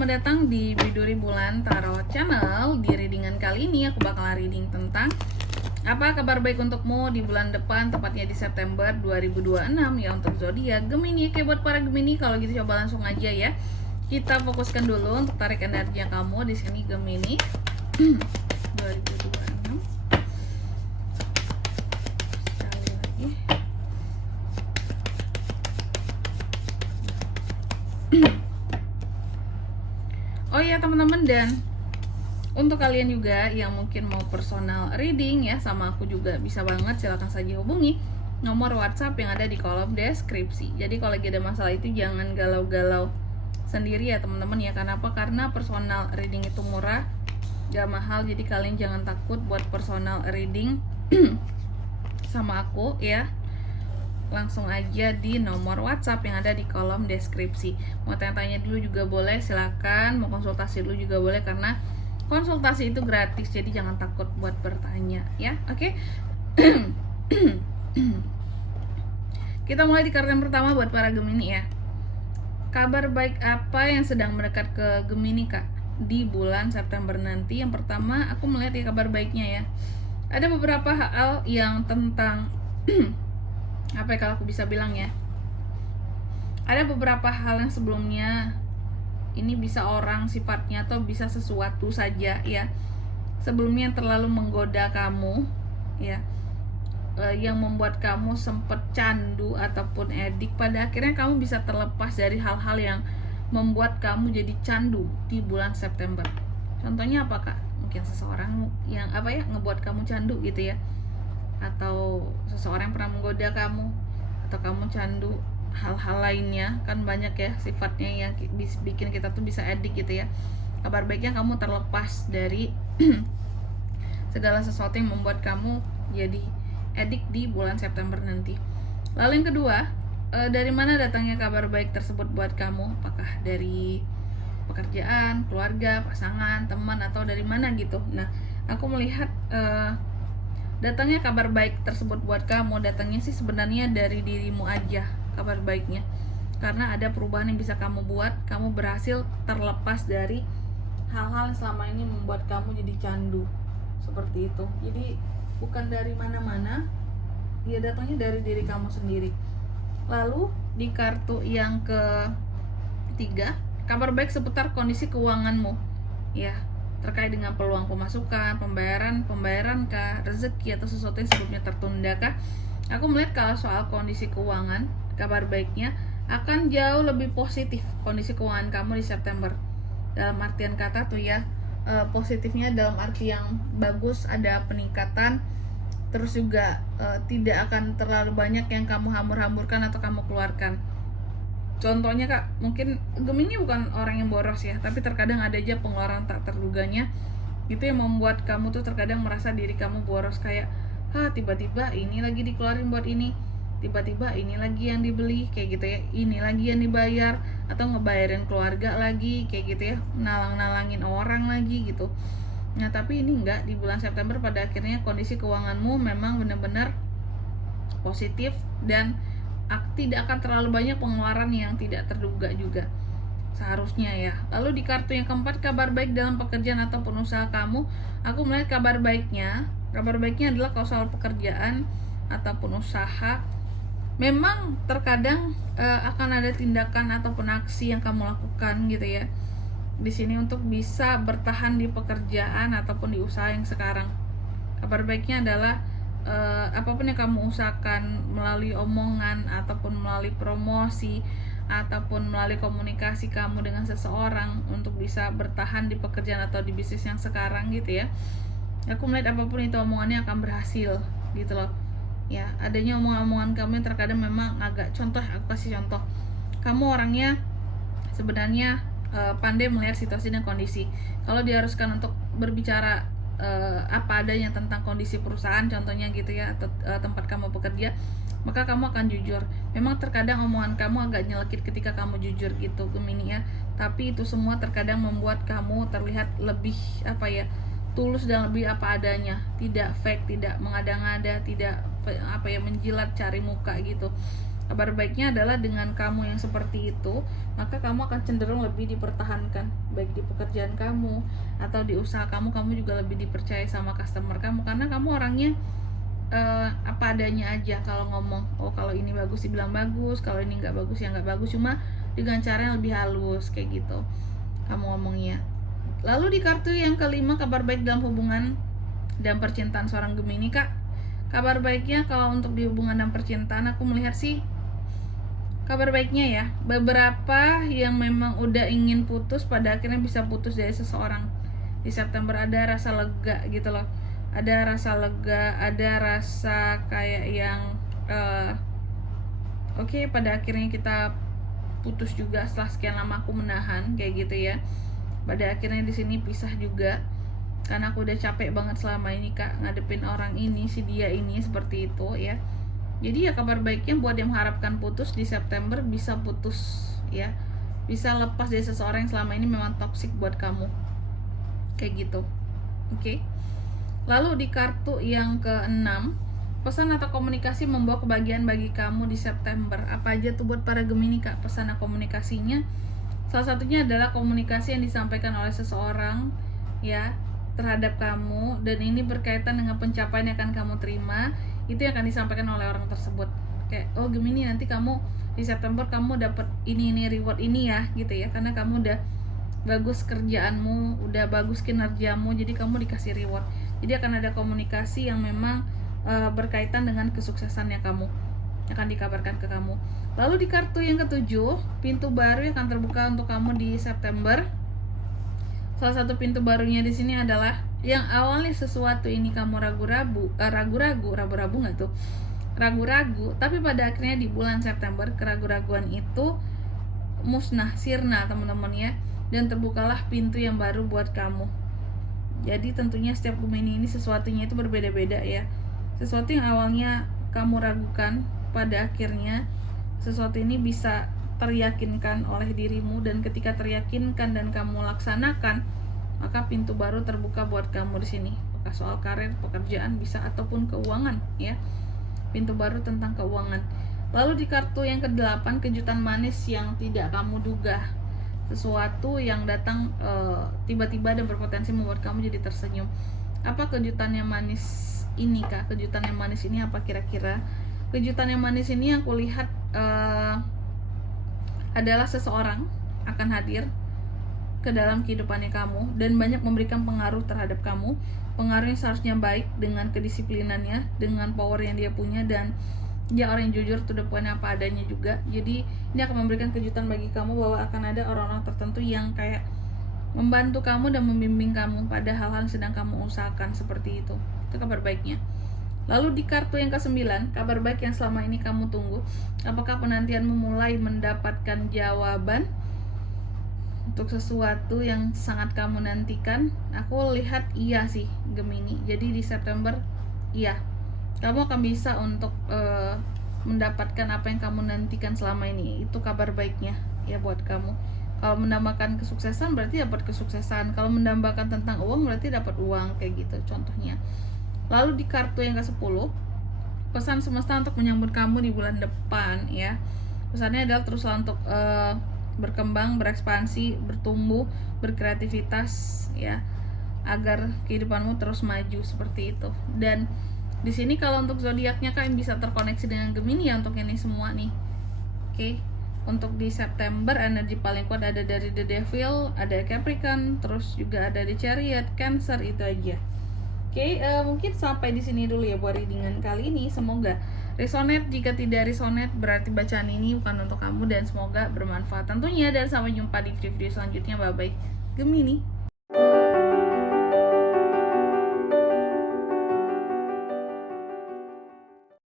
selamat datang di Biduri Bulan Tarot Channel. Di readingan kali ini aku bakal reading tentang apa kabar baik untukmu di bulan depan, tepatnya di September 2026 ya untuk zodiak Gemini. Oke, buat para Gemini, kalau gitu coba langsung aja ya. Kita fokuskan dulu untuk tarik energi kamu di sini Gemini. 2026. Sekali lagi. Oh ya teman-teman, dan untuk kalian juga yang mungkin mau personal reading ya sama aku juga bisa banget, silahkan saja hubungi nomor WhatsApp yang ada di kolom deskripsi. Jadi kalau lagi ada masalah itu jangan galau-galau sendiri ya teman-teman ya. Kenapa? Karena personal reading itu murah, gak mahal. Jadi kalian jangan takut buat personal reading sama aku ya. Langsung aja di nomor WhatsApp yang ada di kolom deskripsi. Mau tanya-tanya dulu juga boleh, silakan. Mau konsultasi dulu juga boleh, karena konsultasi itu gratis. Jadi jangan takut buat bertanya ya. Oke. Kita mulai di kartu yang pertama buat para Gemini ya. Kabar baik apa yang sedang mendekat ke Gemini Kak di bulan September nanti? Yang pertama aku melihat ya kabar baiknya ya. Ada beberapa hal yang tentang apa ya kalau aku bisa bilang ya, ada beberapa hal yang sebelumnya ini bisa orang sifatnya atau bisa sesuatu saja ya sebelumnya yang terlalu menggoda kamu ya, yang membuat kamu sempet candu ataupun edik. Pada akhirnya kamu bisa terlepas dari hal-hal yang membuat kamu jadi candu di bulan September. Contohnya apa Kak? Mungkin seseorang yang apa ya ngebuat kamu candu gitu ya, atau seseorang yang pernah menggoda kamu, atau kamu candu hal-hal lainnya. Kan banyak ya sifatnya yang bikin kita tuh bisa edik gitu ya. Kabar baiknya kamu terlepas dari segala sesuatu yang membuat kamu jadi edik di bulan September nanti. Lalu yang kedua, dari mana datangnya kabar baik tersebut buat kamu? Apakah dari pekerjaan, keluarga, pasangan, teman, atau dari mana gitu? Nah, aku melihat datangnya kabar baik tersebut buat kamu, datangnya sih sebenarnya dari dirimu aja kabar baiknya. Karena ada perubahan yang bisa kamu buat, kamu berhasil terlepas dari hal-hal yang selama ini membuat kamu jadi candu. Seperti itu. Jadi bukan dari mana-mana, ya datangnya dari diri kamu sendiri. Lalu di kartu yang ketiga, kabar baik seputar kondisi keuanganmu ya, terkait dengan peluang pemasukan, pembayaran kah, rezeki, atau sesuatu yang sebelumnya tertunda kah. Aku melihat kalau soal kondisi keuangan, kabar baiknya akan jauh lebih positif kondisi keuangan kamu di September. Dalam artian kata tuh ya, positifnya dalam arti yang bagus, ada peningkatan. Terus juga tidak akan terlalu banyak yang kamu hambur-hamburkan atau kamu keluarkan. Contohnya Kak, mungkin Gemini bukan orang yang boros ya, tapi terkadang ada aja pengeluaran tak terduganya. Itu yang membuat kamu tuh terkadang merasa diri kamu boros, kayak tiba-tiba ini lagi dikeluarin buat ini, tiba-tiba ini lagi yang dibeli kayak gitu ya, ini lagi yang dibayar, atau ngebayarin keluarga lagi kayak gitu ya, nalang-nalangin orang lagi gitu. Nah tapi ini enggak, di bulan September pada akhirnya kondisi keuanganmu memang benar-benar positif dan tidak akan terlalu banyak pengeluaran yang tidak terduga juga seharusnya ya. Lalu di kartu yang keempat, kabar baik dalam pekerjaan ataupun usaha kamu. Aku melihat kabar baiknya adalah kalau soal pekerjaan ataupun usaha, memang terkadang akan ada tindakan ataupun aksi yang kamu lakukan gitu ya di sini untuk bisa bertahan di pekerjaan ataupun di usaha yang sekarang. Kabar baiknya adalah apapun yang kamu usahakan melalui omongan ataupun melalui promosi ataupun melalui komunikasi kamu dengan seseorang untuk bisa bertahan di pekerjaan atau di bisnis yang sekarang gitu ya. Aku melihat apapun itu omongannya akan berhasil gitu loh. Ya, adanya omongan-omongan kamu yang terkadang memang agak, contoh aku kasih contoh. Kamu orangnya sebenarnya pandai melihat situasi dan kondisi. Kalau diharuskan untuk berbicara apa adanya tentang kondisi perusahaan contohnya gitu ya, atau tempat kamu bekerja, maka kamu akan jujur. Memang terkadang omongan kamu agak nyelekit ketika kamu jujur gitu Gemini ya, tapi itu semua terkadang membuat kamu terlihat lebih apa ya, tulus dan lebih apa adanya, tidak fake, tidak mengada-ngada, tidak apa ya menjilat cari muka gitu. Kabar baiknya adalah dengan kamu yang seperti itu, maka kamu akan cenderung lebih dipertahankan, baik di pekerjaan kamu atau di usaha kamu. Kamu juga lebih dipercaya sama customer kamu karena kamu orangnya apa adanya aja. Kalau ngomong, oh kalau ini bagus dibilang bagus, kalau ini nggak bagus ya nggak bagus, cuma dengan cara yang lebih halus kayak gitu kamu ngomongnya. Lalu di kartu yang kelima, kabar baik dalam hubungan dan percintaan seorang Gemini kak. Kabar baiknya kalau untuk di hubungan dan percintaan, aku melihat sih kabar baiknya ya, beberapa yang memang udah ingin putus pada akhirnya bisa putus dari seseorang. Di September ada rasa lega gitu loh, ada rasa lega, ada rasa kayak yang oke, pada akhirnya kita putus juga setelah sekian lama aku menahan kayak gitu ya. Pada akhirnya di sini pisah juga karena aku udah capek banget selama ini kak ngadepin orang ini, si dia ini, seperti itu ya. Jadi ya kabar baiknya buat yang mengharapkan putus di September bisa putus ya, bisa lepas dari seseorang yang selama ini memang toksik buat kamu kayak gitu. Oke. Lalu di kartu yang ke-6, pesan atau komunikasi membawa kebahagiaan bagi kamu di September. Apa aja tuh buat para Gemini kak pesan atau komunikasinya? Salah satunya adalah komunikasi yang disampaikan oleh seseorang ya terhadap kamu, dan ini berkaitan dengan pencapaian yang akan kamu terima. Itu yang akan disampaikan oleh orang tersebut. Kayak, oh Gemini, nanti kamu di September kamu dapat ini reward ini ya gitu ya, karena kamu udah bagus kerjaanmu, udah bagus kinerjamu, jadi kamu dikasih reward. Jadi akan ada komunikasi yang memang berkaitan dengan kesuksesannya kamu, akan dikabarkan ke kamu. Lalu di kartu yang ke-7, pintu baru yang akan terbuka untuk kamu di September. Salah satu pintu barunya di sini adalah yang awalnya sesuatu ini kamu ragu-ragu nggak tuh? Ragu-ragu, tapi pada akhirnya di bulan September keraguan-raguan itu musnah, sirna teman-teman ya, dan terbukalah pintu yang baru buat kamu. Jadi tentunya setiap Gemini ini sesuatunya itu berbeda-beda ya. Sesuatu yang awalnya kamu ragukan, pada akhirnya sesuatu ini bisa teryakinkan oleh dirimu, dan ketika teryakinkan dan kamu laksanakan, maka pintu baru terbuka buat kamu di sini. Apakah soal karir, pekerjaan bisa, ataupun keuangan ya. Pintu baru tentang keuangan. Lalu di kartu yang ke-8, kejutan manis yang tidak kamu duga. Sesuatu yang datang tiba-tiba dan berpotensi membuat kamu jadi tersenyum. Apa kejutan yang manis ini kak? Kejutan yang manis ini apa kira-kira? Kejutan yang manis ini yang kulihat adalah seseorang akan hadir ke dalam kehidupannya kamu dan banyak memberikan pengaruh terhadap kamu. Pengaruh yang seharusnya baik dengan kedisiplinannya, dengan power yang dia punya, dan dia orang yang jujur to the point apa adanya juga. Jadi ini akan memberikan kejutan bagi kamu bahwa akan ada orang-orang tertentu yang kayak membantu kamu dan membimbing kamu pada hal-hal yang sedang kamu usahakan, seperti itu. Itu kabar baiknya. Lalu di kartu yang ke-9, kabar baik yang selama ini kamu tunggu. Apakah penantianmu mulai mendapatkan jawaban untuk sesuatu yang sangat kamu nantikan? Aku lihat iya sih Gemini. Jadi di September iya, kamu akan bisa untuk mendapatkan apa yang kamu nantikan selama ini. Itu kabar baiknya ya buat kamu. Kalau mendambakan kesuksesan berarti dapat kesuksesan. Kalau mendambakan tentang uang berarti dapat uang, kayak gitu contohnya. Lalu di kartu yang ke-10, pesan semesta untuk menyambut kamu di bulan depan ya. Pesannya adalah teruslah untuk berkembang, berekspansi, bertumbuh, berkreativitas ya, agar kehidupanmu terus maju, seperti itu. Dan di sini kalau untuk zodiaknya kalian bisa terkoneksi dengan Gemini ya untuk ini semua nih. Oke. Untuk di September energi paling kuat ada dari The Devil, ada Capricorn, terus juga ada di Chariot, Cancer, itu aja. Oke, mungkin sampai di sini dulu ya buat readingan kali ini. Semoga resonate. Jika tidak resonate berarti bacaan ini bukan untuk kamu, dan semoga bermanfaat tentunya. Dan sampai jumpa di video selanjutnya. Bye bye Gemini.